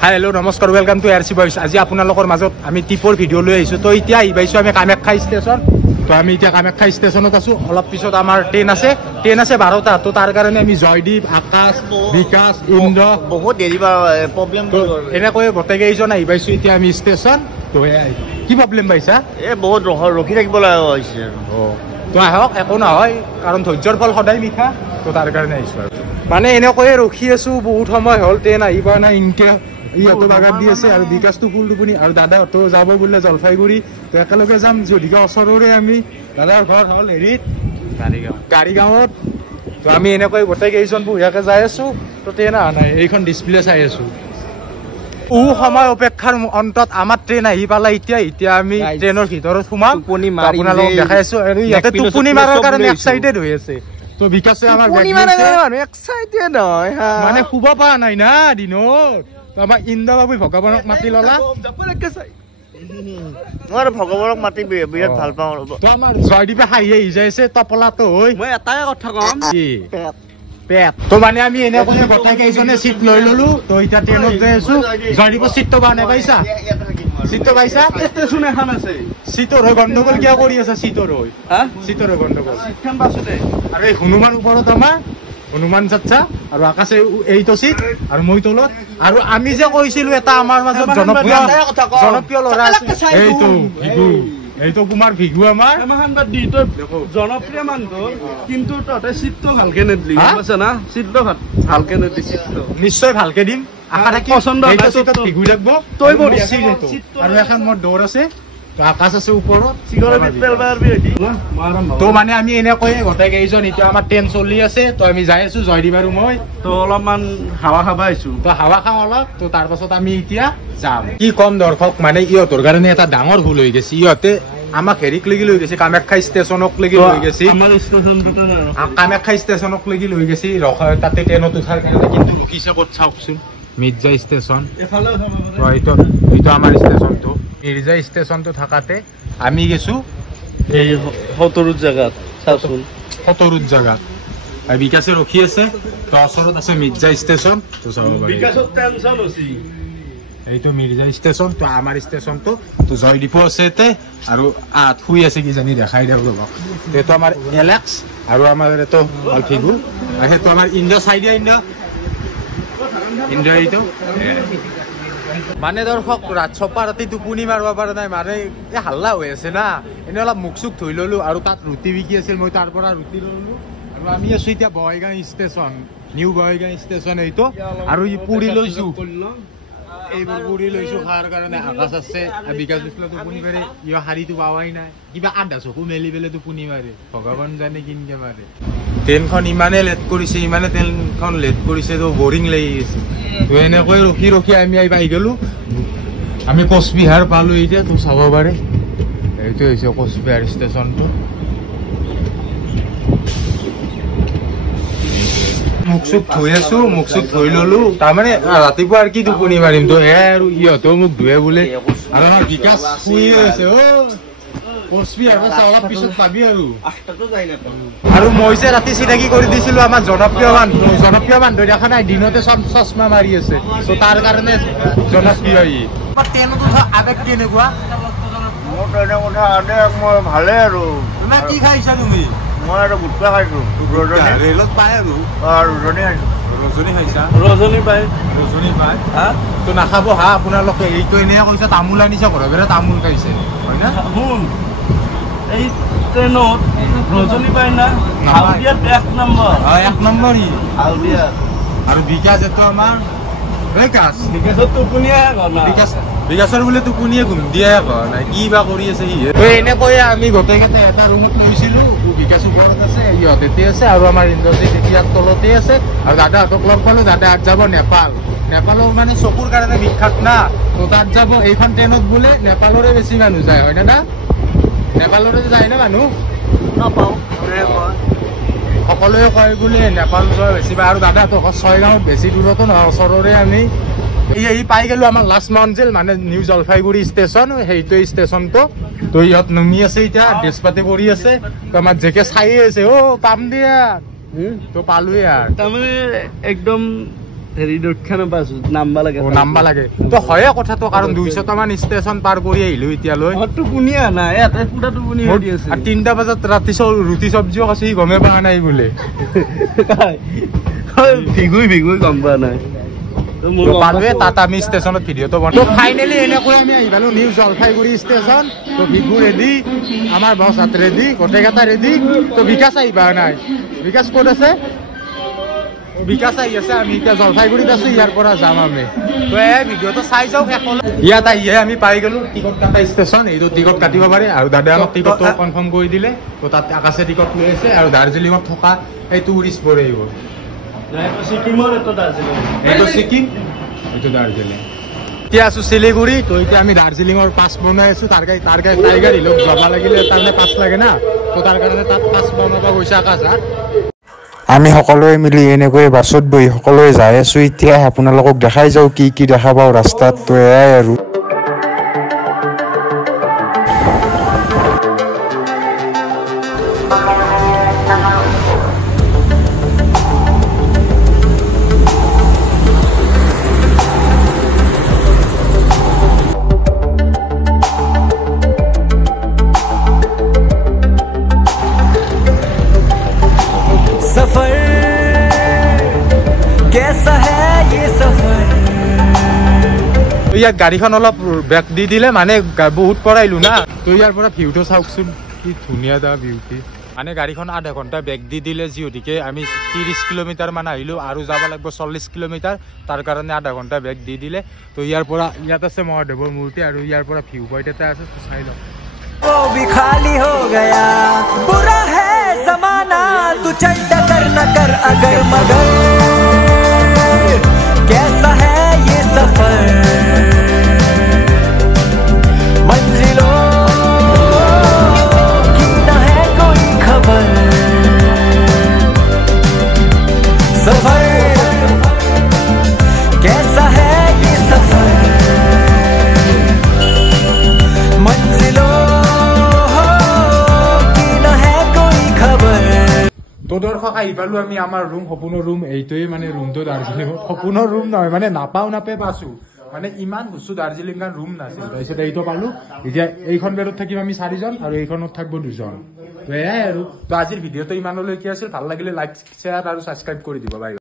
Hi hello' নমস্কাৰ welcome to RC boys. আজি আপোনালোকৰ মাজত আমি টিপৰ ভিডিঅ' লৈ আহিছোঁ। তো এতিয়া আহি পাইছোঁ আমি কামাখ্যা ষ্টেচন। তো আমি এতিয়া কামাখ্যা ষ্টেচনত আছোঁ। অলপ পিছত আমাৰ ট্ৰেইন আছে 12টা। তো তাৰ কাৰণে আমি জয়দীপ, আকাশ, বিকাশ, ইন্দ্ৰ বহুত দেৰি প্ৰব্লেম এনেকৈ গোটেইকেইজন আহি পাইছোঁ এতিয়া আমি ষ্টেচন। তো কি প্ৰব্লেম পাইছা? বহুত ৰখি থাকিব লগা হৈছে। তো আহক, একো নহয়, কাৰণ ধৈৰ্যৰ ফল সদায় মিঠা। তো তাৰ কাৰণে আহিছোঁ আৰু মানে এনেকৈয়ে ৰখি আছোঁ বহুত সময় হ'ল, ট্ৰেইন আহি পোৱা নাই। ইনকে ইহঁতো বাগান দি আছে আৰু বিকাশটো ফুল টোপনি আৰু দাদাহঁতো যাব বোলে জলপাইগুৰি। তো একেলগে যাম, যদিকে ওচৰৰে আমি। দাদাৰ ঘৰ হ'ল হেৰিত গাড়ীগাঁৱত। তো আমি এনেকৈ গোটেইকেইজন বঢ়িয়াকৈ যাই আছোঁ। তো ট্ৰেইন অহা নাই, এইখন ডিছপ্লে চাই আছোঁ। বহু সময় অপেক্ষাৰ অন্তত আমাৰ ট্ৰেইন আহি পালে। এতিয়া আমি ট্ৰেইনৰ ভিতৰত সোমাম, আপোনালোকক দেখাই আছোঁ। আৰু ইয়াতে টোপনি মাৰাৰ কাৰণে এক্সাইটেড হৈ আছে। তো বিকাশে আমাৰ মানে শুব পৰা নাই না দিনত। আমাৰ ইন্দ্ৰ বাবু ভগৱানক মাতি ললা। মই ভগৱানক মাতি বিৰাট ভাল পাওঁ। তো আমাৰ জয়দীপে হাঁহি আহি যাইছে তপলাটো হৈ। মই এটাই কথা কম, পেট। তো মানে আমি এনেকৈ গোটেইকেইজনে চিট লৈ ললো। তো এতিয়া ট্ৰেইনত গৈ আছো। জয়দীপৰ চিটটো পোৱা নাই, পাইছা? চিটটো পাইছা? ষ্টেচন এখন আছে। চিটৰ হৈ গণ্ডগোল কিয় কৰি আছে? চিটৰ হৈ গণ্ডগোল। আৰু এই হনুমান ওপৰত আমাৰ হনুমান চাচ্ছা আৰু আকাশে এইটো চিট আৰু মই তলত। আৰু আমি যে কৈছিলো এটা আমাৰ মাজত জনপ্ৰিয় ল'ৰা আছে, এইটো কুমাৰ ভিগু আমাৰ জনপ্ৰিয় মানুহ। কিন্তু তহঁতে চিটটো ভালকে নিদিলি, বুজিছা না? চিটটো ভালকে নিদিলি। নিশ্চয় ভালকে দিম। আশা থাকি পচন্দ ভিগু লাগব। তই আৰু এখন মোৰ দৌৰ আছে, আকাশ আছে ওপৰত। তো মানে আমি এনেকৈয়ে গোটেইকেইজন এতিয়া আমাৰ ট্ৰেইন চলি আছে। তো আমি যাই আছো জয়দীপ আৰু মই। তো অলপমান হাৱা খাবা আহিছো। তো হাৱা খাওঁ অলপ। তো তাৰ পাছত আমি এতিয়া যাম। কি কম দৰ্শক, মানে ইহঁতৰ কাৰণে এটা ডাঙৰ ভুল হৈ গৈছে। ইহঁতে আমাক হেৰিক লাগি লৈ গৈছে, কামাখ্যা ষ্টেচনক লাগি লৈ গৈছে। কামাখ্যা ষ্টেচনক লাগি লৈ গৈছে তাতে ট্ৰেইনত উঠাৰ কাৰণে। কিন্তু ৰখিছে ক'ত চাওকচোন, মিৰ্জা ষ্টেচন। এইটো আমাৰ ষ্টেচনটো। মিৰ্জা ষ্টেচনটো থাকাতে আমি গেছো এই সতৰুত জাগাত। চাওকচোন সতৰুত জাগাত বিকাশে ৰখি আছে। তো ওচৰত আছে মিৰ্জা ষ্টেচন। তো চাব পাৰি এইটো মিৰ্জা ষ্টেচন। তো আমাৰ ষ্টেচনটো। তো জয়দীপো আছে ইয়াতে আৰু শুই আছে কিজানি, দেখাই দিয়ক ৰ'ব। এইটো আমাৰ এলেক্স আৰু আমাৰ এইটো অলফিগু। আৰু সেইটো আমাৰ ইন্দ্ৰ চাই দিয়া। ইন্দ্ৰ এইটো মানে দৰ্শক চপা ৰাতি টোপনি মাৰিব পৰা নাই, মানে হাল্লা হৈ আছে না। এনে অলপ মুখ চুখ ধুই ললো আৰু তাত ৰুটি বিকি আছিল, মই তাৰ পৰা ৰুটি ললো। আৰু আমি আছো এতিয়া Bongaigaon station, new Bongaigaon station এইটো। আৰু পুৰি লৈছো, এইবোৰ পুৰি লৈছো খাৰ কাৰণে। আকাশ আছে, বিকাশ টোপনি মাৰি ইয় শাৰীটো পাৱাই নাই, কিবা আধা চকু মেলি পেলাই টোপনি মাৰে। ভগৱান জানে কিনকে মাৰে। ট্ৰেইনখন ইমানে লেট কৰিছে, ট্ৰেইনখন লেট কৰিছে, তো বৰিং লাগি গৈছে। তো এনেকৈ ৰখি আমি আহি গলো। আমি কোচবিহাৰ পালো এতিয়া। তো চাব পাৰে এইটো হৈছে কোচবিহাৰ ষ্টেচনটো। মুখ চুখ ধুই আছো, মুখ চুখ ধুই ললো। তাৰমানে ৰাতিপুৱা আৰু কি টোপনি মাৰিম। তো সেয়াই আৰু ইহঁতেও মোক ধুৱে বোলে। আৰু আমাৰ বিকাশ শুই আছে। অলপ পিছত পাবি আৰু মই যে ৰাতি চিনাকি কৰি দিছিলো আমাৰ জনপ্ৰিয় মানুহ দেখা নাই, দিনতে চশমা মাৰি আছে। তো তাৰ কাৰণে জনপ্ৰিয়। ট্ৰেইনত উঠা আবেগ কেনেকুৱা? মোৰ ট্ৰেইনৰ কথা আবেগ মই ভালে। আৰু কি খাইছা তুমি? মই আৰু গুটকা খাইছো। ৰেলত পায় আৰু ৰজনী খাইছো। ৰজনী খাইছা? ৰজনী পায়। তো নাখাব হা আপোনালোকে। এইটো এনে কৈছে তামোল আনিছে, ঘৰৰ ঘৰে তামোল খাইছে, হয় না? এই ট্ৰেইনত ৰজনী পায় না? হালদিয়াত 1 নম্বৰ। 1 নম্বৰ। আৰু বিকাশ এইটো আমাৰ বিকাশৰ বোলে টোপনিয়ে ঘুম দিয়ে ঘৰ নাই, কি বা কৰি আছে সি। এনেকৈয়ে আমি গোটেইকেইটা এটা ৰুমত লৈছিলো। বিকাশ ওপৰত আছে, ইহঁতে আছে, আৰু আমাৰ ইন্দ্ৰজিৎ ইয়াত তলতে আছে। আৰু দাদাহঁতক লগ পালো। দাদা যাব নেপালৰ মানে চকুৰ কাৰণে বিখ্যাত না। তো তাত যাব। এইখন ট্ৰেইনত বোলে নেপালৰে বেছি মানুহ যায়, হয় না? নেপালৰে যায় না মানুহ? নাপাওঁ, সকলোৱে কয় বোলে নেপাল যোৱা বেছি। আৰু দাদাহঁতক 6 গাঁৱত বেছি দূৰতো নহয়, ওচৰৰে আমি পাই গেলো আমাৰ লাষ্ট মাউন্টেল, মানে নিউ জলপাইগুৰি ষ্টেচন। সেইটো ষ্টেচনটো। তো ইহঁত নামি আছে এতিয়া, ড্ৰেছ পাতি কৰি আছে। তো আমাৰ জেকে চাই আছে, পাম দিয়া। তো পালোৱে আৰু তাৰমানে একদম হেৰি দক্ষিণ পাইছো নাম্বা লাগে নাম্বা লাগে তো হয়ে কথাটো কাৰণ 200টা মান ষ্টেচন পাৰ কৰি আহিলো এতিয়ালৈ টোপনিয়া নাই ইয়াতে পুৰা টোপনি হৈ আছে আৰু 3টা বজাত ৰাতি ৰুটি চব্জিও আছে গমে পোৱা নাই বোলে ভিগুই গম পোৱা নাই পালোৱে তাত আমি ষ্টেচনত ভিডিঅ'টো বনাই ফাইনেলি এনেকৈ আমি আহি পালো নিউ জলপাইগুৰি ষ্টেচন তো ভিগু ৰেডি আমাৰ বছ হাত ৰেডি গোটেইকেইটা ৰেডি তো বিকাশ আহি পোৱা নাই বিকাশ ক'ত আছে বিকাশ আহি আছে আমি এতিয়া জলপাইগুৰিত আছো ইয়াৰ পৰা যাম আমি তো এই ভিডিঅ'টো চাই যাওক ইয়াত আহিহে আমি পাই গলো টিকট কাটা ষ্টেচন এইটো টিকট কাটিব পাৰে আৰু দাদাই আমাক টিকটটো কনফাৰ্ম কৰি দিলে তো তাত আকাশে টিকট লৈ আছে আৰু দাৰ্জিলিঙত থকা এই টুৰিষ্টবোৰ আহিব ছিকিমৰ এটা দাৰ্জিলিং এইটো ছিকিম এইটো দাৰ্জিলিং এতিয়া আছো শিলিগুৰি তো এতিয়া আমি দাৰ্জিলিঙৰ পাছ বনাই আছো তাৰ গাড়ী লগ যাব লাগিলে তাৰমানে পাছ লাগে না তো তাৰ কাৰণে তাত পাছ বনাব গৈছে আকাশত আমি সকলোৱে মিলি এনেকৈ বাছত বহি সকলোৱে যাই আছো এতিয়া আপোনালোকক দেখাই যাওঁ কি দেখা পাওঁ ৰাস্তাত তো এয়াই আৰু ইয়াত গাড়ীখন অলপ ব্ৰেক দি দিলে মানে বহুত পৰাইলো না তো ইয়াৰ পৰা ভিউটো চাওকচোন কি ধুনীয়া এটা ভিউটি মানে গাড়ীখন আধা ঘণ্টা ব্ৰেক দি দিলে যিহেতুকে আমি 30 কিলোমিটাৰ মান আহিলো আৰু যাব লাগিব 40 কিলোমিটাৰ তাৰ কাৰণে আধা ঘণ্টা ব্ৰেক দি দিলে তো ইয়াৰ পৰা ইয়াত আছে মহাদেৱৰ মূৰ্তি আৰু ইয়াৰ পৰা ভিউ পইণ্ট এটা আছে চাই লওক वो भी खाली हो गया बुरा है जमाना तू चल कर न कर अगर मगर कैसा है ये सफर मंजिलों की न है कोई खबर सफर कैसा है ये सफर मंजिलों তো দৰ্শক আহি পালো আমি আমাৰ ৰুম সপোনৰ ৰুম এইটোৱে মানে ৰুমটো দাৰ্জিলিঙত সপোনৰ ৰুম নহয় মানে নাপাই পাইছো মানে ইমান বস্তু দাৰ্জিলিং কাৰণ ৰুম নাছিল তাৰপিছত এইটো পালো এতিয়া এইখন বেডত থাকিম আমি 4জন আৰু এইখনত থাকিব 2জন তো এয়াই আৰু তো আজিৰ ভিডিঅ'টো ইমানলৈকে আছিল ভাল লাগিলে লাইক শ্বেয়াৰ আৰু ছাবস্ক্ৰাইব কৰি দিব বাই